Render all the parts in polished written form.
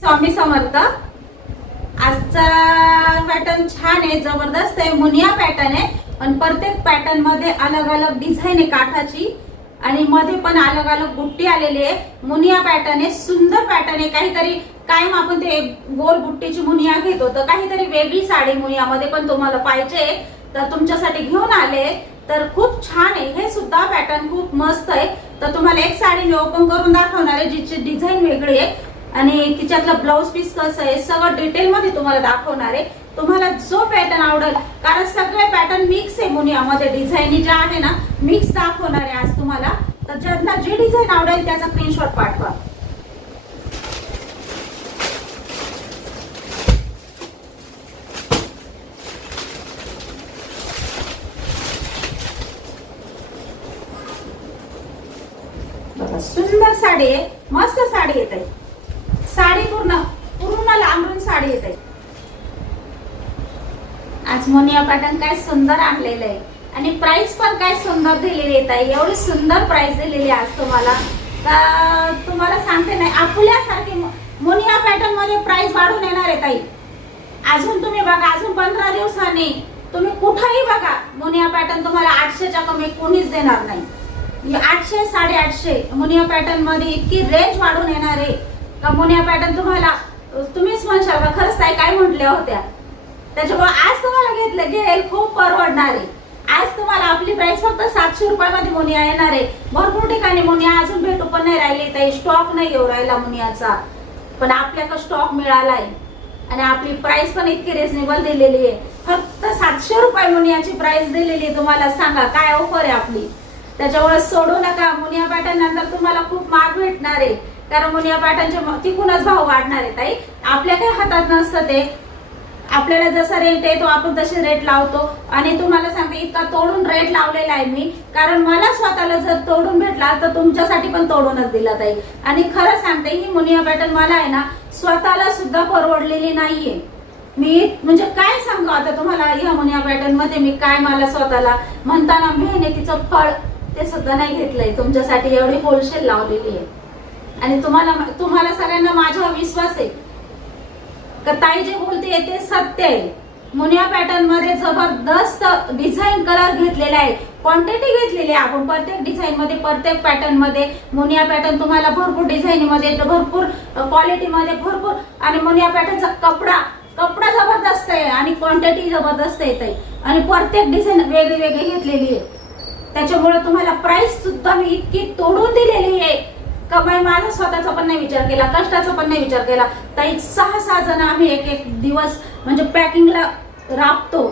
स्वामी समर्थ। आजचा पॅटर्न छान आहे, जबरदस्त आहे, मुनिया पॅटर्न आहे। पण प्रत्येक पॅटर्न मध्ये अलग अलग डिझाईन आहे काठाची आणि मध्ये पण अलग अलग बुट्टी आलेली आहे। मुनिया पॅटर्न आहे, सुंदर पॅटर्न आहे। काहीतरी कायम आपण ते गोल बुट्टीची मुनिया घेतो, तर काहीतरी वेगळी साडी मुनियामध्ये पण तुम्हाला पाहिजे तर तुमच्यासाठी घेऊन आले। तर खूप छान आहे, हे सुद्धा पॅटर्न खूप मस्त आहे। तर तुम्हाला एक साडी मी ओपन करून दाखवणार आहे जिची डिझाईन वेगळी आहे आणि तिच्यातला ब्लाउज पीस कसं आहे सगळं डिटेल मध्ये तुम्हाला दाखवणार आहे। तुम्हाला जो पॅटर्न आवडेल, कारण सगळे पॅटर्न मिक्स आहे मुनियामध्ये, डिझाईन ज्या आहे ना मिक्स दाखवणार आहे आज तुम्हाला। तर ज्यांना जी डिझाईन आवडेल त्याचा स्क्रीनशॉट पाठवा। सुंदर साडी आहे, मस्त साडी येत आहे। साडी पूर्ण पूर्ण लांबून साडी येत आहे। आज मुनिया पॅटर्न काय सुंदर आणलेलं आहे आणि प्राइस पण काय सुंदर दिलेली आहे ताई। एवढी सुंदर प्राइस दिलेली आज तुम्हाला, तर तुम्हाला सांगते नाही आपल्यासारखी मुनिया पॅटर्न मध्ये प्राइस वाढून येणार आहे ताई। अजून तुम्ही बघा, अजून 15 दिवसांनी तुम्ही कुठेही बघा मुनिया पॅटर्न तुम्हाला 800च्या कमी कोणीच देणार नाही। 800 850 मुनिया पॅटर्न मध्ये इतकी रेंज वाढून येणार आहे का मुनिया पॅटर्न तुम्हाला तुम्हीच म्हणशाल का खरंच काय म्हटल्या होत्या। त्याच्यामुळे आज तुम्हाला घेईल खूप परवडणार आहे। आज तुम्हाला आपली प्राइस फक्त 700 रुपयामध्ये मुनिया येणार आहे। भरपूर ठिकाणी मुनिया अजून भेटू पण नाही राहिली ताई, स्टॉक नाही येऊ राहिला मुनियाचा, पण आपल्याकडे स्टॉक मिळालाय आणि आपली प्राइस पण इतकी रिजनेबल दिलेली आहे। फक्त 700 रुपये मुनियाची प्राइस दिलेली आहे। तुम्हाला सांगा काय ऑफर आहे आपली, त्याच्यामुळे सोडू नका। मुनिया पॅटर्न नंतर तुम्हाला खूप महाग भेटणार आहे, कारण मुनिया पॅटर्नचे तिकूनच भाव वाढणार आहे ताई। आपल्या काही हातात नसतं ते, आपल्याला जसा रेट आहे तो आपण तसे रेट लावतो। आणि तुम्हाला सांगते इतका तोडून रेट लावलेला आहे मी, कारण मला स्वतःला जर तोडून भेटला तर तुमच्यासाठी पण तोडूनच दिला ताई। आणि खरं सांगते ही मुनिया पॅटर्न मला आहे ना स्वतःला सुद्धा परवडलेली नाहीये। मी म्हणजे काय सांगू आता तुम्हाला, या मुनिया पॅटर्न मध्ये मी काय मला स्वतःला म्हणताना मेहनतीचं फळ ते सुद्धा नाही घेतलंय। तुमच्यासाठी एवढी होलसेल लावलेली आहे आणि तुम्हाला सगळ्यांना माझ्यावर विश्वास आहे का ताई जे बोलते ते सत्य आहे। मुनिया पॅटर्न मध्ये जबरदस्त डिझाईन कलर घेतलेला आहे, क्वांटिटी घेतलेली आहे आपण प्रत्येक डिझाईन मध्ये, प्रत्येक पॅटर्न मध्ये। मुनिया पॅटर्न तुम्हाला भरपूर डिझाईन मध्ये, भरपूर क्वालिटी मध्ये, भरपूर। आणि मुनिया पॅटर्नचा कपडा जबरदस्त आहे आणि क्वांटिटी जबरदस्त आहे आणि प्रत्येक डिझाईन वेगळी घेतलेली आहे। त्याच्यामुळे तुम्हाला प्राइस सुद्धा मी इतकी तोडून दिलेली आहे का माझा स्वतःचा पण नाही विचार केला, कष्टाचा पण नाही विचार केला ताई। 6 जण आम्ही एक दिवस म्हणजे पॅकिंगला राबतो।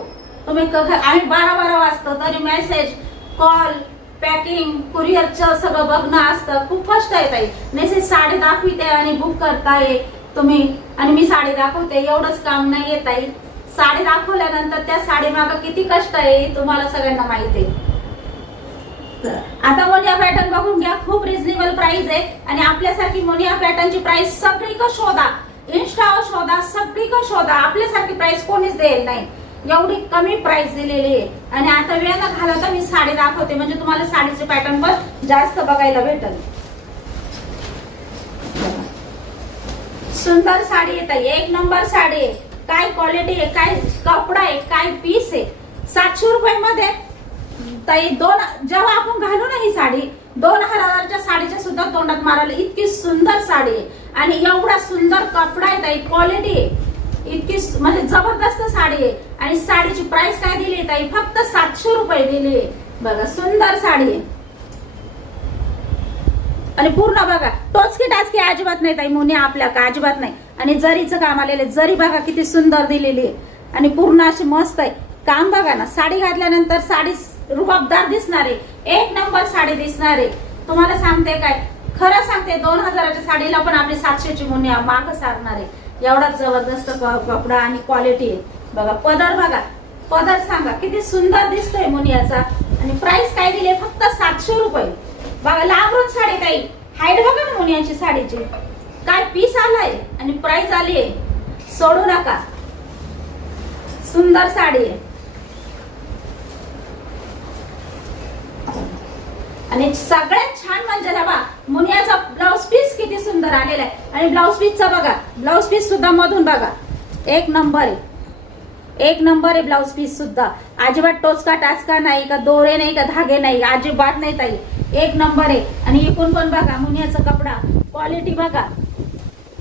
तुम्ही आम्ही 12 वाजता तरी मेसेज, कॉल, पॅकिंग, कुरिअरचं सगळं बघणं असतं। खूप कष्ट आहे ताई। मेसेज साडी दाखविते आणि बुक करताय तुम्ही आणि मी साडी दाखवते, एवढंच काम नाहीये ताई। साडी दाखवल्यानंतर त्या साडी मागे किती कष्ट आहे तुम्हाला सगळ्यांना माहिती आहे। आता मुनिया पॅटर्न बघून घ्या, खूप रिजनेबल प्राइस आहे आणि आपल्यासारखी मुनिया पॅटर्नची प्राइस सगळीकडे शोधा, इंस्टावर शोधा, सगळीकडे शोधा। आपल्यासारखी प्राइस कोणीच देईल नाही, एवढी कमी प्राइस दिलेली आहे। आणि आता वेळ न घालवता मी साडी दाखवते म्हणजे तुम्हाला साडीचे पॅटर्न पण जास्त बघायला भेटेल। सुंदर साडी आहे, एक नंबर साडी आहे। काय क्वालिटी आहे, काय कपडा आहे, काय पीस आहे। 700 रुपयामध्ये ताई जेव्हा आपण घालू ना ही साडी 2000च्या साडीच्या सुद्धा तोंडात मारायला इतकी सुंदर साडी आहे आणि एवढा सुंदर कपडा आहे ताई, क्वालिटी आहे इतकी म्हणजे जबरदस्त साडी आहे। आणि साडीची प्राइस काय दिली ताई, फक्त 700 रुपये दिली आहे। बघा सुंदर साडी आहे आणि पूर्ण बघा टोचकी टाचकी अजिबात नाही ताई, मुनिया आपल्या का अजिबात नाही। आणि जरीचं काम आलेले, जरी बघा किती सुंदर दिलेली आहे आणि पूर्ण अशी मस्त आहे। काम बघा ना, साडी घातल्यानंतर साडी रुबाबदार दिसणार आहे, एक नंबर साडी दिसणार आहे। तुम्हाला सांगते काय, खरं सांगते 2000च्या साडीला पण आपली 700ची मुनिया माग सारणार आहे। एवढा जबरदस्त कपडा आणि क्वालिटी आहे। बघा पदर, बघा पदर सांगा किती सुंदर दिसतोय मुनियाचा आणि प्राइस काय दिली फक्त 700 रुपये। बघा लांबून साडी ताई, हाईट बघा ना मुनियाची साडीची, काय पीस आलाय आणि प्राइस आली आहे, सोडू नका। सुंदर साडी आहे आणि सगळ्यात छान म्हणजे ना मुनियाचा ब्लाउज पीस किती सुंदर आलेला आहे। आणि ब्लाऊज पीसचा बघा, ब्लाऊज पीस सुद्धा मधून बघा एक नंबर आहे, एक नंबर आहे ब्लाऊज पीस सुद्धा. अजिबात टोचका टाचका नाही का, दोरे नाही का, धागे नाही, अजिबात नाही ताई, एक नंबर आहे. आणि इकडून पण बघा मुनियाचा कपडा, क्वालिटी बघा.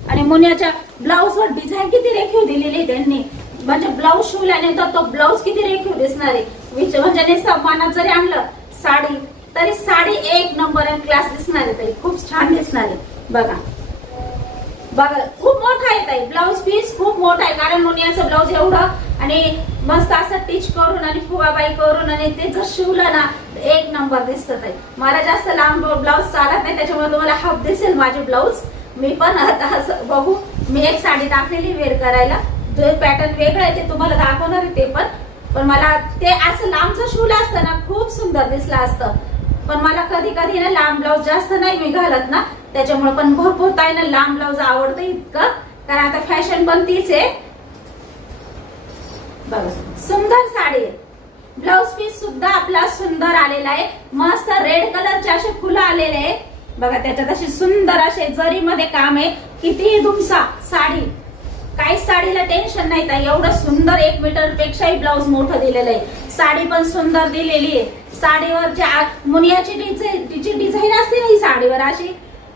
आणि मुनियाच्या ब्लाऊज वर डिझाईन किती रेखीव दिलेली त्यांनी, म्हणजे ब्लाऊज शिवल्यानंतर तो ब्लाऊज किती रेखीव दिसणार आहे. म्हणजे नुसतं मनात जरी आणलं साडी तरी साडी एक नंबर आहे, क्लास दिसणार आहे ताई, खूप छान दिसणार आहे. बघा बघा खूप मोठा आहे ताई, ब्लाऊज पीस खूप मोठा आहे. कारण मुनियाचं ब्लाऊज एवढं आणि मस्त असं टिच करून आणि फुगाबाई करून आणि ते जर शिवलं ना एक नंबर दिसत आहे. मला जास्त लांब ब्लाऊज चालत नाही, त्याच्यामुळे तुम्हाला हाफ दिसेल माझे ब्लाऊज. मी पण आता असं बघू, मी एक साडी टाकलेली वेअर करायला, जो पॅटर्न वेगळं आहे ते तुम्हाला दाखवणार आहे. ते पण मला ते असं लांबचं शिवलं असतं ना खूप सुंदर दिसलं असतं. पण मला कधी कधी ना लांब ब्लाऊज जास्त नाही मी घालत ना, त्याच्यामुळे. पण भरपूर ताई ना लांब ब्लाऊज आवडतं इतकं, कारण आता फॅशन पण तीच आहे. बघा सुंदर साडी आहे, ब्लाऊज पीस सुद्धा आपला सुंदर आलेला आहे. मस्त रेड कलरचे असे फुलं आलेले आहे बघा, त्याच्यात असे सुंदर असे जरी मध्ये काम आहे. किती दुमसा साडी, काहीच साडीला टेन्शन नाही ताई, एवढं सुंदर 1 मीटर पेक्षाही ब्लाऊज मोठं दिलेलं आहे. साडी पण सुंदर दिलेली आहे. साडीवर मुनियाची डिझाईन असते ना ही साडीवर अशी,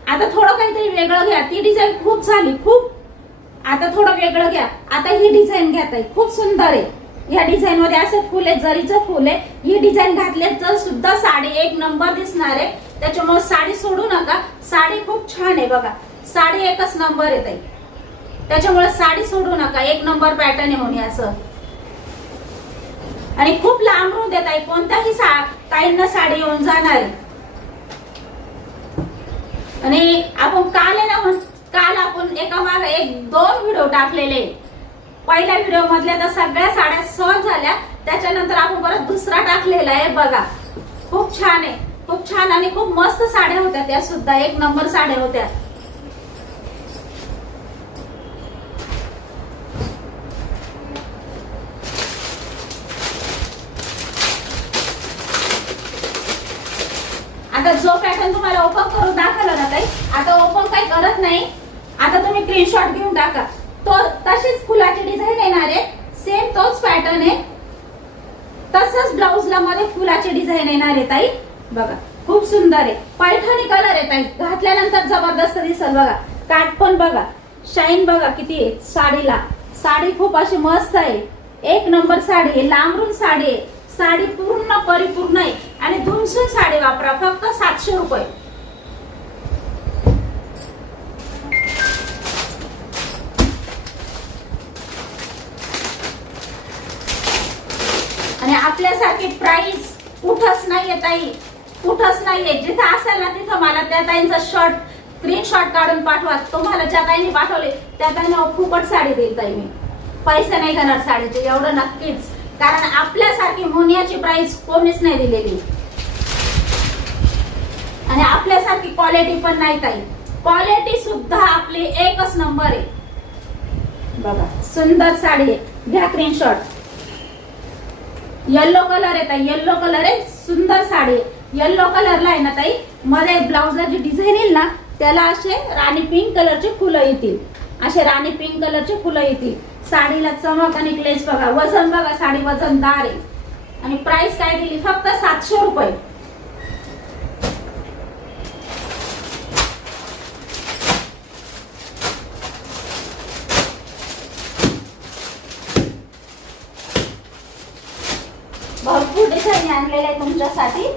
आता थोडं काहीतरी वेगळं घ्या, ती डिझाईन खूप झाली खूप, आता थोडं वेगळं घ्या. आता ही डिझाईन घ्या ताई, खूप सुंदर आहे. या डिझाईन मध्ये असं फुल आहे, जरीचं फुल आहे. ही डिझाईन घातले तर सुद्धा साडी एक नंबर दिसणार आहे. त्याच्यामुळे साडी सोडू नका, साडी खूप छान आहे बघा, साडी एकच नंबर आहे ताई. त्याच्यामुळे साडी सोडू नका, एक नंबर पॅटर्न आहे मुनियाचं. आणि खूप लांबून देत आहे, कोणत्याही काहींना साडी येऊन जाणार आहे. आणि आपण काल आहे ना, काल आपण एका मागे एक 2 व्हिडिओ टाकलेले. पहिल्या व्हिडिओ मधल्या तर सगळ्या साड्या सॉल्व झाल्या, त्याच्यानंतर आपण परत दुसरा टाकलेला आहे बघा, खूप छान आहे, खूप छान. आणि खूप मस्त साड्या होत्या, त्या सुद्धा एक नंबर साड्या होत्या. आता जो पॅटर्न तुम्हाला ओपन करून दाखवला ना ताई, आता ओपन काही करत नाही, आता तुम्ही स्क्रीनशॉट घेऊन टाका. तो तशीच फुलाची डिझाईन येणार आहे, सेम तोच पॅटर्न आहे, तसंच ब्लाऊजला मध्ये फुलाची डिझाईन येणार आहे ताई. बघा खूप सुंदर आहे, पैठणी कलर आहे ताई, घातल्यानंतर जबरदस्त दिसल. बघा काठ पण बघा, शाईन बघा किती आहे साडीला. साडी खूप अशी मस्त आहे, एक नंबर साडी आहे, लांबरून साडी आहे. साडी पूर्ण परिपूर्ण आहे आणि धुमसून साडी वापरा, फक्त 700 रुपये. आणि आपल्यासारखी प्राइस कुठंच नाहीये ताई, कुठंच नाहीये. जिथं असेल ना तिथं मला त्या ताईंचा शॉर्ट स्क्रीनशॉट काढून पाठवा. तुम्हाला ज्या ताईंनी पाठवले त्या ताईंना फुकट साडी देईल ताई, मी पैसे नाही घेणार साडीचे, एवढं नक्कीच. कारण आपल्यासारखी मुनियाची प्राइस कोणीच नाही दिलेली, आणि आपल्यासारखी क्वालिटी पण नाही ताई. क्वालिटी सुद्धा आपली एकच नंबर आहे. बघा सुंदर साडी आहे, घ्या स्क्रीनशॉट. येलो कलर आहे ताई, येलो कलर आहे, सुंदर साडी आहे. येलो कलरला आहे ना ताई, मध्ये ब्लाऊजला जी डिझाईन येईल ना त्याला असे राणी पिंक कलरचे फुलं येतील, असे राणी पिंक कलरचे फुलं येतील. साडीला चमक आणि ग्लेज बघा, वजन बघा, साडी वजनदार आहे. आणि प्राइस काय दिली, फक्त 700 रुपये. भरपूर डिझाईन आणलेले आहे तुमच्यासाठी.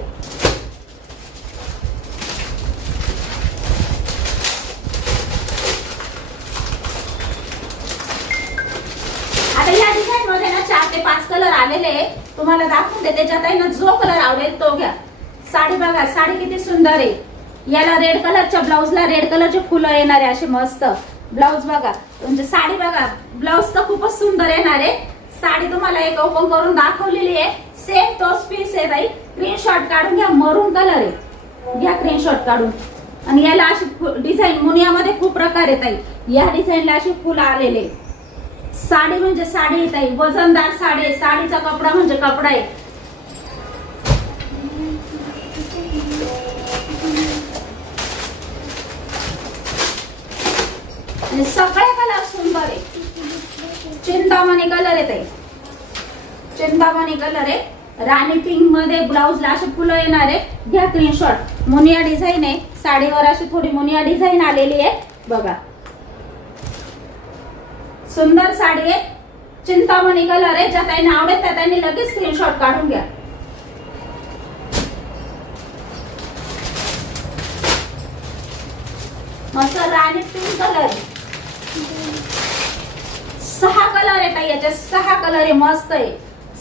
आता या डिझाईन मध्ये ना 4 ते 5 कलर आलेले आहे, तुम्हाला दाखवून देते. त्याच्यात आहे ना जो कलर आवडेल तो घ्या. साडी बघा, साडी किती सुंदर आहे. याला रेड कलरच्या ब्लाऊजला रेड कलरचे फुलं येणार आहे असे मस्त. ब्लाऊज बघा, म्हणजे साडी बघा, ब्लाऊज तर खूपच सुंदर येणार आहे. साडी तुम्हाला एक ओपन करून दाखवलेली आहे, सेम तोच पीस आहे बाई. स्क्रीनशॉट काढून घ्या, मरून कलर आहे, घ्या स्क्रीनशॉट काढून. आणि याला अशी डिझाईन मुनियामध्ये खूप प्रकार येत आहे. या डिझाईनला अशी फुलं आलेले. साडी म्हणजे साडी येत आहे, वजनदार साडी आहे. साडीचा कपडा म्हणजे कपडा आहे. आणि सगळे कलर सुंदर आहे. चिंतामणी कलर आहे ताई, चिंतामणी कलर आहे. राणी पिंक मध्ये ब्लाउजला असे फुलं येणार आहे. घ्या स्क्रीनशॉट. मुनिया डिझाईन आहे साडीवर, अशी थोडी मुनिया डिझाईन आलेली आहे बघा. सुंदर साडी आहे, चिंतामणी कलर आहे. ज्या ताईंना आवडेल त्या ताईंनी लगेच स्क्रीनशॉट काढून घ्या. मस्त राणी पिंक कलर, 6 कलर आहेत ताई याचे, 6 कलर आहे. मस्त आहे.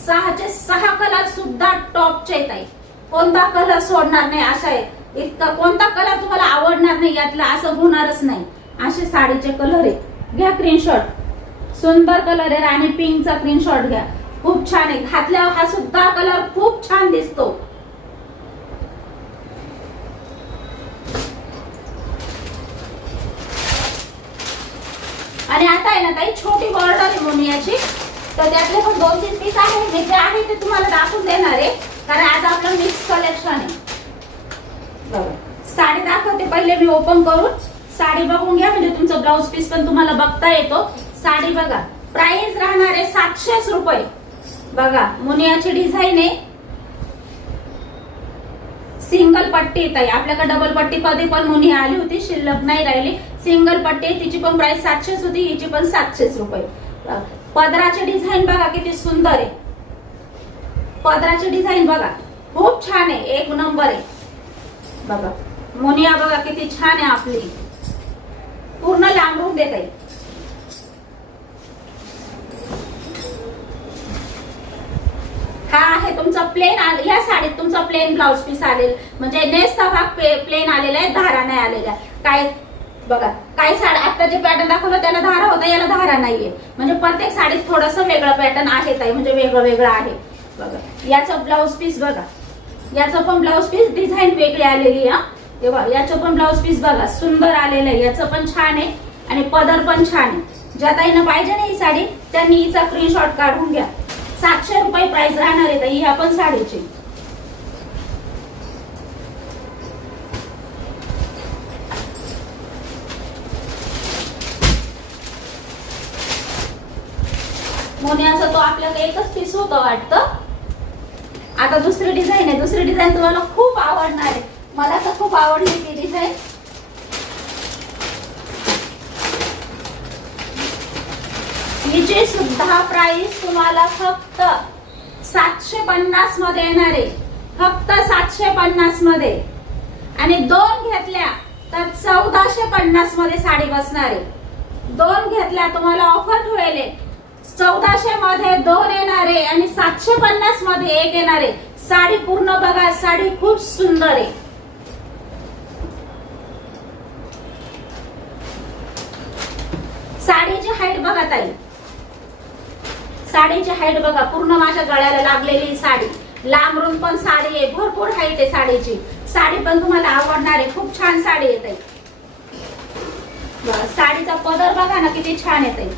6चे 6 कलर सुद्धा टॉपचे आहेत ताई. कोणता कलर सोडणार नाही असा आहे. इतका कोणता कलर तुम्हाला आवडणार नाही यातला असं होणारच नाही. असे साडीचे कलर आहे. घ्या स्क्रीनशॉट. सुंदर कलर आहे. राणी पिंकचा स्क्रीनशॉट घ्या. खूप छान आहे. घातल्यावर हा सुद्धा कलर खूप छान दिसतो. आणि आता आहे ना ताई छोटी बॉर्डर आहे मुनियाची, तर त्यातले पण 2-3 पीस आहे. मी जे आहे ते तुम्हाला दाखवून देणार आहे, कारण आज आपलं मिक्स कलेक्शन आहे. बघा साडी दाखवते पहिले मी ओपन करून. साडी बघून घ्या म्हणजे तुमचं ब्लाउज पीस पण तुम्हाला बघता येतो. साडी बघा, प्राइस राहणार आहे 700 रुपये. बघा मुनियाची डिझाईन आहे. सिंगल पट्टी येत आहे. आपल्याकडे डबल पट्टी कधी पण मुनिया आली होती, शिल्लक नाही राहिली. सिंगल पट्टी तिची पण प्राइस 700 होती, हिची पण 700 रुपये. पदराची डिझाईन बघा किती सुंदर आहे. पदराची डिझाईन बघा खूप छान आहे, एक नंबर आहे. बघा मुनिया बघा किती छान आहे आपली, पूर्ण लांबून देत आहे. हा आहे तुमचा प्लेन. या साडीत तुमचा प्लेन ब्लाउज पीस आलेला, म्हणजे नेसचा भाग प्लेन आलेला आहे, धारा नाही आलेला. काय बघा काही साडी आता जे पॅटर्न दाखवलं त्याला धारा होता, याला धारा नाहीये. म्हणजे प्रत्येक साडीत थोडस वेगळं पॅटर्न आहे ताई, म्हणजे वेगळं वेगळं आहे. बघा याचा ब्लाउज पीस बघा, याचं पण ब्लाउज पीस डिझाईन वेगळी आलेली आहे. तेव्हा याचं पण ब्लाउज पीस बघा सुंदर आलेलं आहे. याचं पण छान आहे आणि पदर पण छान आहे. ज्या ताईंना पाहिजे ना ही साडी त्यांनी हिचा स्क्रीनशॉट काढून घ्या. 700 रुपये प्राइस राहणार आहे ताई ह्या पण साडीची. मुनियाचा तो आपल्याकडे एकच पीस होतं वाटतं. आता दुसरी डिझाईन आहे. दुसरी डिझाईन तुम्हाला खूप आवडणार आहे. मला तर खूप आवडली ती डिझाईन. हिची सुद्धा प्राइस तुम्हाला फक्त 750 मध्ये येणार आहे. फक्त 750 मध्ये. आणि 2 घेतल्या तर 1450 मध्ये साडी बसणार आहे. 2 घेतल्या तुम्हाला ऑफर ठेवले. 1400 मध्ये 2 येणार आहे आणि 750 मध्ये 1 येणार आहे. साडी पूर्ण बघा, साडी खूप सुंदर आहे. साडीची हाईट बघा ताई, साडीची हाईट बघा, पूर्ण माझ्या गळ्याला लागलेली साडी. लांबरून पण साडी आहे, भरपूर हाईट आहे साडीची. साडी पण तुम्हाला आवडणार आहे. खूप छान साडी येते. साडीचा पदर बघा ना किती छान येते.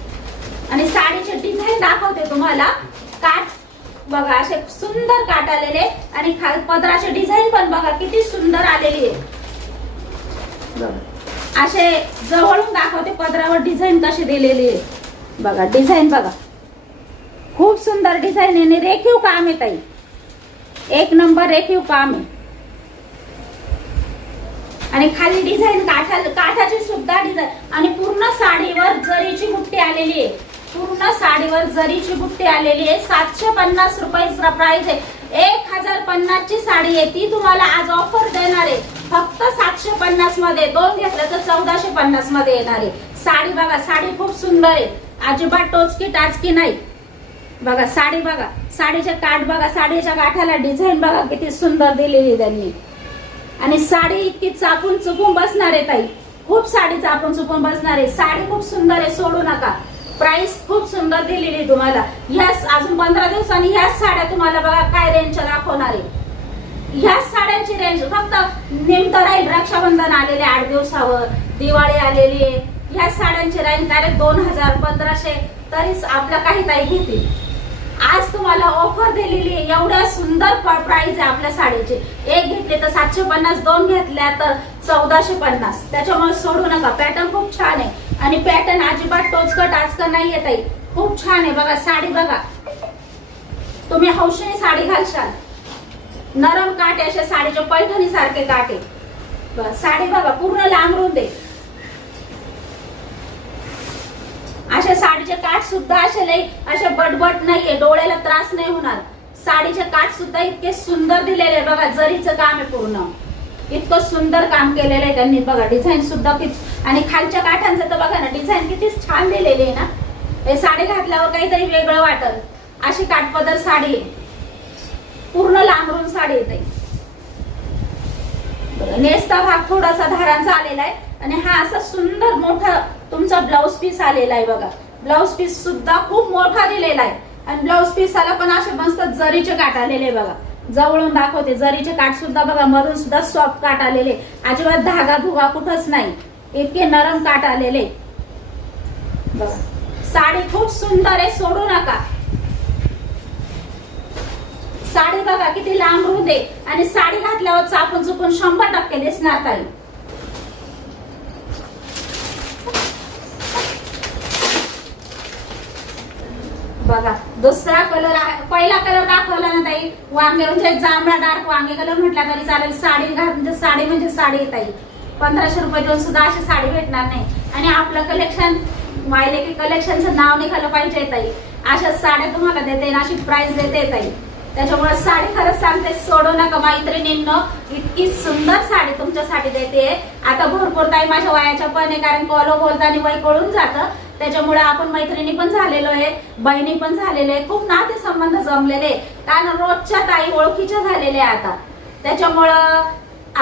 आणि साडीचे डिझाईन दाखवते तुम्हाला. काठ बघा असे सुंदर काठ आलेले आणि पदराचे डिझाईन पण बघा किती सुंदर आलेली आहे. असे जवळून दाखवते पदरावर डिझाईन कशी दिलेली आहे. बघा डिझाईन बघा खूप सुंदर डिझाईन आहे आणि रेखीव काम आहे ताई. एक नंबर रेखीव काम आहे. आणि खाली डिझाईन काठाची सुद्धा डिझाईन आणि पूर्ण साडीवर जरीची बुट्टी आलेली आहे. पूर्ण साडीवर जरीची बुट्टी आलेली आहे. 750 रुपये प्राइस आहे. 1050 ची साडी आहे ती तुम्हाला आज ऑफर देणार आहे फक्त 750 मध्ये. 2 घेतलं तर 1450 मध्ये येणार आहे. साडी बघा, साडी खूप सुंदर आहे. अजिबात टोचकी टाचकी नाही. बघा साडी बघा, साडीचे काठ बघा, साडीच्या काठाला डिझाईन बघा किती सुंदर दिलेली त्यांनी. आणि साडी इतकी चापून चुपून बसणार आहे ताई. खूप साडी चापून चुपून बसणार आहे. साडी खूप सुंदर आहे, सोडू नका. प्राइस खूप सुंदर दिलेली तुम्हाला. ह्याच अजून 15 दिवसांनी ह्याच साड्या तुम्हाला बघा काय रेंजच्या दाखवणार आहे. ह्याच साड्यांची रेंज फक्त नेमकं राहील. रक्षाबंधन आलेले 8 दिवसावर, दिवाळी आलेली आहे. ह्याच साड्यांची रेंज डायरेक्ट 2000 1500 तरीच आपल्या काही ताई घेतील. आज तुम्हाला ऑफर दिलेली आहे. एवढ्या सुंदर प्राइस आहे आपल्या साडीची. 1 घेतले तर 750, 2 घेतल्या तर 1450. त्याच्यामुळे सोडू नका. पॅटर्न खूप छान आहे. आणि पॅटर्न अजिबात टोचकट आजकल नाही येत आहे, खूप छान आहे बघा. साडी बघा, तुम्ही हौशीने साडी घालशाल. नरम काठ आहे, अशा साडीच्या पैठणी सारखे काठ आहे. साडी बघा पूर्ण लांब रुंद आहे. अशा साडीचे काठ सुद्धा असे बटबट नाहीये, डोळ्याला त्रास नाही होणार. साडीचे काठ सुद्धा इतके सुंदर दिलेले बघा. जरीचं काम आहे पूर्ण, इतकं सुंदर काम केलेलं आहे त्यांनी बघा. डिझाईन सुद्धा आणि खालच्या काठांचं तर बघा ना, डिझाईन किती छान दिलेली आहे ना. हे साडी घातल्यावर काहीतरी वेगळं वाटल. अशी काठपदर साडी आहे, पूर्ण लांबरून साडी येते. नेसता भाग थोडासा धारांचा आलेला आहे आणि हा असा सुंदर मोठा तुमचा ब्लाउज पीस आलेला आहे बघा. ब्लाउज पीस सुद्धा खूप मोठा दिलेला आहे आणि ब्लाउज पीसाला पण असे मस्त जरीचे काठ आलेले बघा. जवळून दाखवते, जरीचे काठ सुद्धा बघा, मधून सुद्धा सॉफ्ट काठ आलेले, अजिबात धागा धुगा कुठंच नाही, इतके नरम काठ आलेले बघा. साडी खूप सुंदर आहे, सोडू नका. साडी बघा किती लांब रुंद आहे आणि साडी घातल्यावर चापून चुपून 100% दिसणार ताई. बघा दुसरा कलर, पहिला कलर दाखवला ना ताई, वांगे म्हणजे जांभळा डार्क वांगे कलर म्हटला तरी चालेल. साडी म्हणजे साडी ताई. 1500 रुपये देऊन सुद्धा अशी साडी भेटणार नाही. आणि आपलं कलेक्शन मायले की कलेक्शनचं नाव निघालं पाहिजे ताई. अशा साड्या तुम्हाला देते ना, अशी प्राइस देते ताई. त्याच्यामुळे साडी खरंच सांगते, सोडू नका मैत्रिणींनो. इतकी सुंदर साडी तुमच्यासाठी देते. आता भरपूर ताई माझ्या वयाच्या पण आहे, कारण कॉलो बोलताना वय कळून जातं. त्याच्यामुळे आपण मैत्रिणी पण झालेलो आहे, बहिणी पण झालेले आहे, खूप नाते संबंध जमलेले, कारण रोजच्या ताई ओळखीच्या झालेल्या आता. त्याच्यामुळं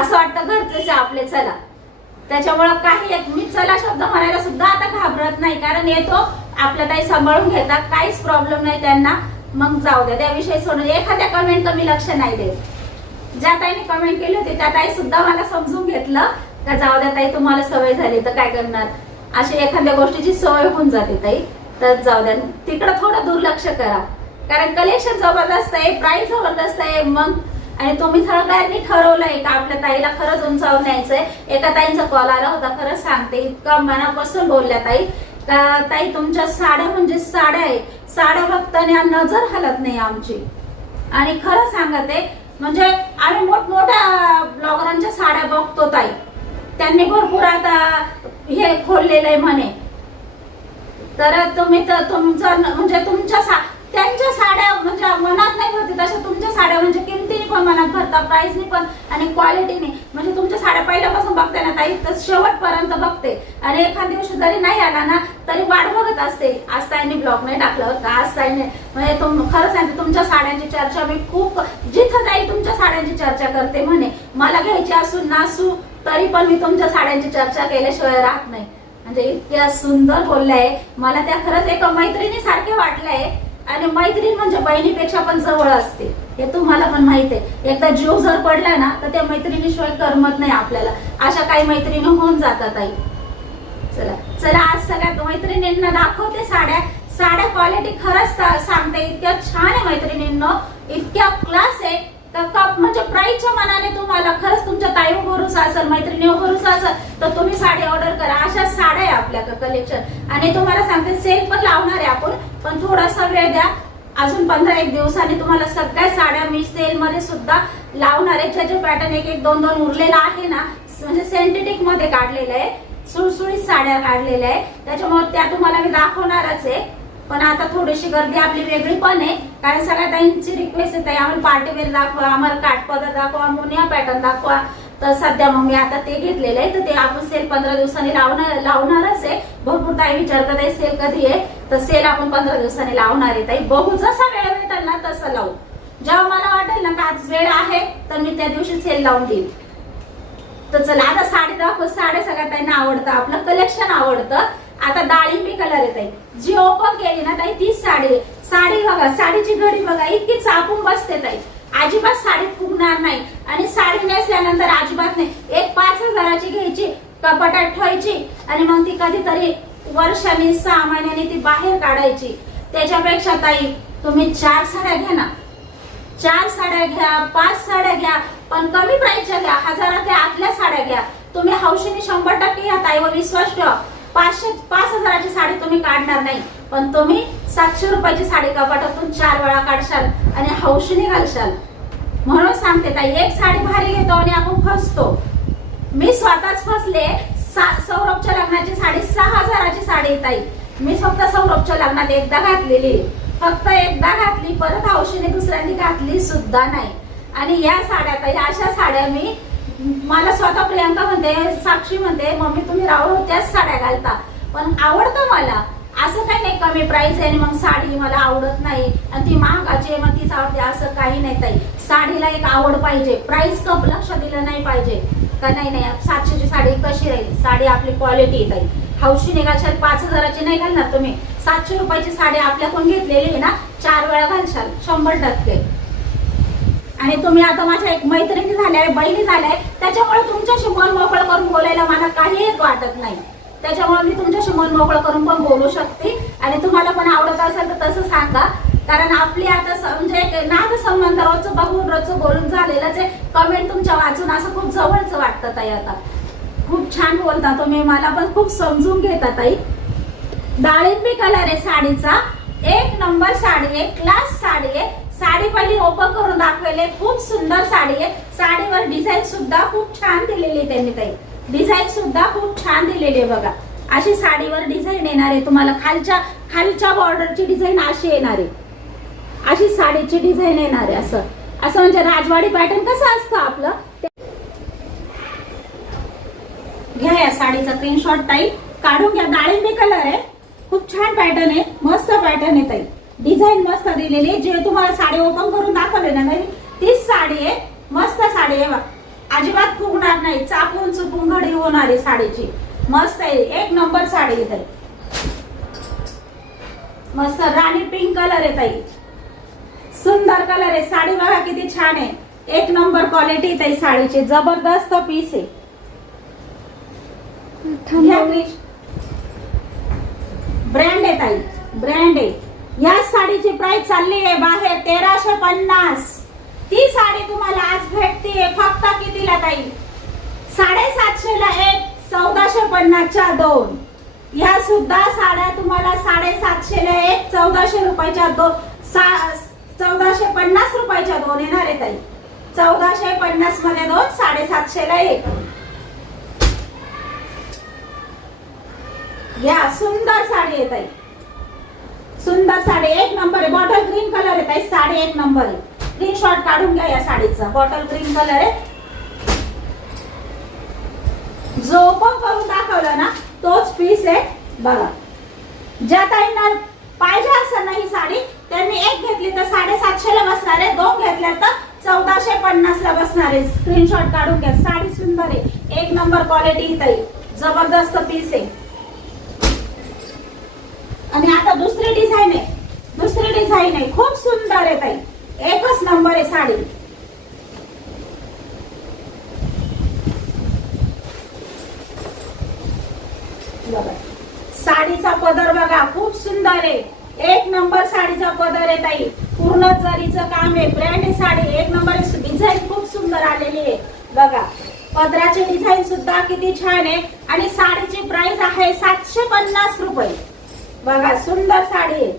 असं वाटतं घरचेच आपले चला. त्याच्यामुळं काही एक मी चला शब्द म्हणायला सुद्धा आता घाबरत नाही, कारण येतो आपल्या ताई सांभाळून घेतात, काहीच प्रॉब्लेम नाही त्यांना. मग जाऊ द्या त्याविषयी सोडून. एखाद्या कमेंट कमी लक्ष नाही देत. ज्या ताईने कमेंट केली होती त्या ताई सुद्धा मला समजून घेतलं का जाऊ द्या ताई, तुम्हाला सवय झाली तर काय करणार. अशी एखाद्या गोष्टीची सवय होऊन जाते ताई, तर जाऊ द्या, तिकडं थोडं दुर्लक्ष करा. कारण कलेक्शन जबरदस्त आहे, प्राइस जबरदस्त आहे. मग आणि तुम्ही सगळ्यांनी ठरवलंय का आपल्या ताईला खरंच उंचावून न्यायचंय. एका ताईंचा कॉल आला होता, खरंच सांगते इतका मनापासून बोलल्या ताई का ताई तुमच्या साड्या म्हणजे साड्या आहे, साड्या बघताना नजर हलत नाही आमची. आणि खरं सांगते म्हणजे आम्ही मोठमोठ्या ब्लॉगरांच्या साड्या बघतो ताई, त्यांनी भरपूर आता हे खोललेलं आहे म्हणे. तर तुम्ही तर तुमचं म्हणजे त्यांच्या साड्या म्हणजे मनात नाही भरते, तशा तुमच्या साड्या म्हणजे किमतीने पण मनात भरतात, प्राइसने पण आणि क्वालिटीने. म्हणजे तुमच्या साड्या पहिल्यापासून बघते ना ताई, तर शेवटपर्यंत बघते. आणि एखाद दिवशी जरी नाही आला ना तरी वाट बघत असते, आज ताईंनी ब्लॉग नाही टाकलं का, आज ताईने. म्हणजे खरं सांगते तुमच्या साड्यांची चर्चा मी खूप, जिथं जाईल तुमच्या साड्यांची चर्चा करते म्हणे. मला घ्यायची असू नसू तरी पण मी तुमच्या साड्यांची चर्चा केल्याशिवाय राहत नाही. म्हणजे इतक्या सुंदर बोलल्याय मला, त्या खरंच एका मैत्रिणी सारखे वाटलंय. आणि मैत्रीण म्हणजे बहिणीपेक्षा पण जवळ असते, हे तुम्हाला पण माहित आहे. एकदा जीव जर पडला ना तर त्या मैत्रिणीशिवाय करमत नाही आपल्याला. अशा काही मैत्रिणी होऊन जातात आई. चला चला आज सगळ्या मैत्रिणींना दाखवते साड्या. साड्या क्वालिटी खरंच सांगते इतक्या छान आहे मैत्रिणींनो, इतक्या क्लास आहे. म्हणजे प्राइसच्या मनाने तुम्हाला खरंच तुमच्या ताईवर भरोसा असेल, मैत्रिणीवर भरोसा असेल तर तुम्ही साडी ऑर्डर करा. अशा साड्या आहे आपल्याकडे कलेक्शन. आणि तुम्हाला सांगते सेल पण लावणार आहे आपण, पण थोडासा वेळ द्या, अजून 15-1 दिवसांनी तुम्हाला सगळ्या साड्या मी सेल मध्ये सुद्धा लावणार आहे. ज्याचे पॅटर्न 1-1, 2-2 उरलेला आहे ना, म्हणजे सिंथेटिक मध्ये काढलेलं आहे, सुळसुळीत साड्या काढलेल्या आहे, त्याच्यामुळे त्या तुम्हाला मी दाखवणारच आहे. पण आता थोडीशी गर्दी आपली वेगळी पण आहे, कारण सगळ्या ताईंची रिक्वेस्ट आहे आम्हाला पार्टीवेअर दाखवा, आम्हाला काठपदर दाखवा, मुनिया पॅटर्न दाखवा. तर सध्या मग मी आता ते घेतलेलं आहे, तर ते आपण सेल 15 दिवसांनी लावणारच आहे. भरपूर ताई विचारतात आहे सेल कधी आहे, तर सेल आपण 15 दिवसांनी लावणार आहे ताई. बघू जसा वेळ भेटेल ना तसं लावू. जेव्हा मला वाटेल ना का आज वेळ आहे तर मी त्या दिवशी सेल लावून देईल. तर चला आता साडी दाखव. साड्या सगळ्या ताईंना आवडतं, आपलं कलेक्शन आवडतं. आता डाळिंबी कलर येत आहे, जी ओपन केली ना ताई तीच साडी बघा, साडीची घडी बघा इतकी चापून बसते ताई, अजिबात साडी फुगणार नाही. आणि साडी नेसल्यानंतर अजिबात नाही. एक 5,000ची घ्यायची, कपाटात ठेवायची आणि मग ती कधीतरी वर्षांनी 6 महिन्यांनी ती बाहेर काढायची. त्याच्यापेक्षा ताई तुम्ही 4 साड्या घ्या ना, 4 साड्या घ्या, 5 साड्या घ्या, पण कमी प्राइसच्या घ्या, 1000 त्या आतल्या साड्या घ्या. तुम्ही हौशीने 100% या ताईवर विश्वास ठेवा. 5,000ची साडी तुम्ही काढणार नाही, पण तुम्ही 700 रुपयाची साडी कपाटातून 4 वेळा काढशाल आणि हौशीने घालशाल. म्हणून सांगते ताई, एक साडी भारी घेतो आणि आपण फसतो. मी स्वतःच फसले. सौरभच्या लग्नाची साडी 6,000ची साडी आहे ताई. मी फक्त सौरभच्या लग्नात एकदा घातलेली, फक्त एकदा घातली, परत हौशीने दुसऱ्यांनी घातली सुद्धा नाही. आणि या साड्या ताई, अशा साड्या मला स्वतः प्रियांका म्हणते, साक्षी म्हणते, मम्मी तुम्ही राहू त्याच साड्या घालता, पण आवडतं मला. असं काही नाही कमी प्राइस आहे आणि मग साडी मला आवडत नाही आणि ती महागाची आहे मग तीच आवडते, असं काही नाही ताई. साडीला एक आवड पाहिजे, प्राइस कप लक्ष दिलं नाही पाहिजे का. नाही 700ची साडी कशी राहील, साडी आपली क्वालिटी आहे ताई. हौशीने घालशाल, 5,000ची नाही घालणार तुम्ही. 700 रुपयाची साडी आपल्याकडून घेतलेली आहे ना, 4 वेळा घालशाल 100%. आणि तुम्ही आता माझ्या एक मैत्रिणी झाल्या, बहिणी झाल्या, त्याच्यामुळे तुमच्याशी मन मोकळं करून बोलायला मला काही वाटत नाही. त्याच्यामुळे मी तुमच्याशी मन मोकळं करून पण बोलू शकते. आणि तुम्हाला पण आवडत असेल तर तसं सांगा, कारण आपली आता म्हणजे नातं संबंध रोजचं बघून रोजचं बोलून झालेलंच आहे. कमेंट तुमच्या वाचून असं खूप जवळचं वाटतं ताई. आता खूप छान बोलता तुम्ही, मला पण खूप समजून घेता ताई. डाळिंबी कलर आहे साडीचा, 1 नंबर साडी आहे, क्लास साडी आहे. साडी पहिली ओपन करून दाखवले, खूप सुंदर साडी आहे. साडीवर डिझाईन सुद्धा खूप छान दिलेली आहे त्यांनी ताई. डिझाईन सुद्धा खूप छान दिलेली आहे बघा. अशी साडीवर डिझाईन येणार आहे तुम्हाला, खालच्या बॉर्डरची डिझाईन अशी येणार आहे, अशी साडीची डिझाईन येणार आहे. असं म्हणजे राजवाडी पॅटर्न कसं असतं आपलं. घ्या या साडीचा स्क्रीनशॉट ताई, काढून घ्या. डाळिंबी कलर आहे, खूप छान पॅटर्न आहे, मस्त पॅटर्न आहे ताई. डिझाईन मस्त दिलेली आहे. जे तुम्हाला साडी ओपन करून दाखवले ना नवीन, तीच साडी आहे. मस्त साडी आहे, अजिबात फुगणार नाही, चापून चुपून घडी होणार आहे साडीची. मस्त आहे, 1 नंबर साडी आहे ताई. मस्त राणी पिंक कलर आहे ताई, सुंदर कलर आहे. साडी बघा किती छान आहे, 1 नंबर क्वालिटी ताई साडीची, जबरदस्त पीस आहे. ब्रँड आहे ताई, ब्रँड आहे. या साडीची प्राइस चालली आहे बाहेर 1350. ती साडी तुम्हाला आज भेटते फक्त कितीला ताई, 750ला 1, 1450च्या 2. या सुद्धा साड्या तुम्हाला 750ला 1, 1400 रुपयाच्या 2, 1450 रुपयाच्या 2 येणार आहे ताई. 1450 मध्ये 2, 750ला 1. या सुंदर साडी आहे ताई, सुंदर साडी, 1 नंबर आहे. बॉटल ग्रीन कलर आहे ताई, साडी 1 नंबर आहे. स्क्रीनशॉट काढून घ्या या साडीचा, बॉटल ग्रीन कलर आहे. जो ओपन करून दाखवला ना तोच पीस आहे बघा. ज्या ताईंना पाहिजे असेल ना ही साडी, त्यांनी एक घेतली तर 750ला बसणार आहे, 2 घेतल्या तर 1450ला बसणार आहे. स्क्रीनशॉट काढून घ्या. साडी सुंदर आहे, 1 नंबर क्वालिटी ताई, जबरदस्त पीस आहे. आणि आता दुसरी डिझाईन आहे, दुसरी डिझाईन आहे, खूप सुंदर आहे ताई, 1च नंबर आहे साडी. साडीचा पदर बघा, खूप सुंदर आहे, 1 नंबर साडीचा पदर आहे ताई. पूर्ण जरीचं काम आहे, ब्रँड आहे साडी, 1 नंबर. डिझाईन खूप सुंदर आलेली आहे बघा. पदराचे डिझाईन सुद्धा किती छान आहे. आणि साडीची प्राइस आहे 750 रुपये बघा. सुंदर साडी आहे,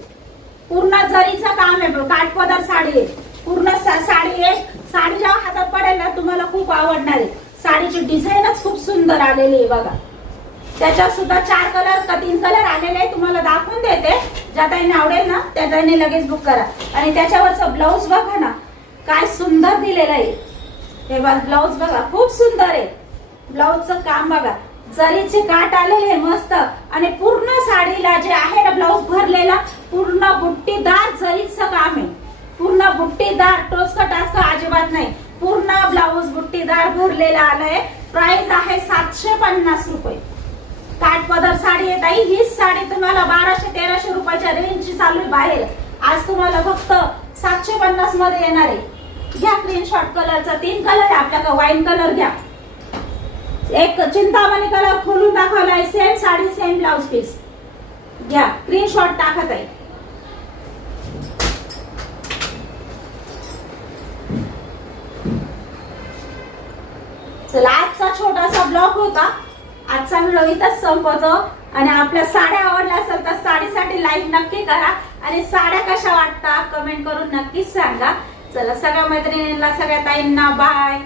पूर्ण जरीचं काम आहे, काठपदर साडी आहे, पूर्ण साडी आहे. साडी जेव्हा हातात पडेल ना तुम्हाला खूप आवडणार आहे. साडीची डिझाईनच खूप सुंदर आलेली आहे बघा. त्याच्यात सुद्धा 4 कलर का 3 कलर आलेले आहे, तुम्हाला दाखवून देते. ज्या ताईने आवडेल ना त्या ताईने लगेच बुक करा. आणि त्याच्यावरचं ब्लाऊज बघा ना, काय सुंदर दिलेलं आहे. हे बघा ब्लाऊज बघा, खूप सुंदर आहे. ब्लाऊजचं काम बघा, जरीचे काठ आलेले मस्त. आणि पूर्ण साडीला जे आहे ना ब्लाऊज भरलेला, पूर्ण बुट्टीदार जरीचं काम आहे, पूर्ण बुट्टीदार, टोचका टाचका अजिबात नाही, पूर्ण ब्लाऊज बुट्टीदार भरलेला आलाय. प्राइस आहे 750 रुपये. काठपदर साडी आहे ताई. हीच साडी तुम्हाला 1200-1300 रुपयाच्या रेंजची चालू आहे बाहेर, आज तुम्हाला फक्त 750 मध्ये येणार आहे. घ्या स्क्रीनशॉट. कलरचा 3 कलर आहे आपल्याकडे, वाईन कलर घ्या, एक चिंतामणी कलर खोलून दाखवलाय, same sari same blouse piece. घ्या स्क्रीनशॉट टाकत आहे. चला, आजचा छोटासा ब्लॉग होता. आजचा व्हिडिओ इथंच संपवतो आणि आपल्या साड्या आवडल्या असेल तर साडीसाठी लाईक नक्की करा आणि साड्या कशा वाटतात कमेंट करून नक्कीच सांगा. चला सगळ्या मैत्रिणींना सगळ्या ताईंना बाय.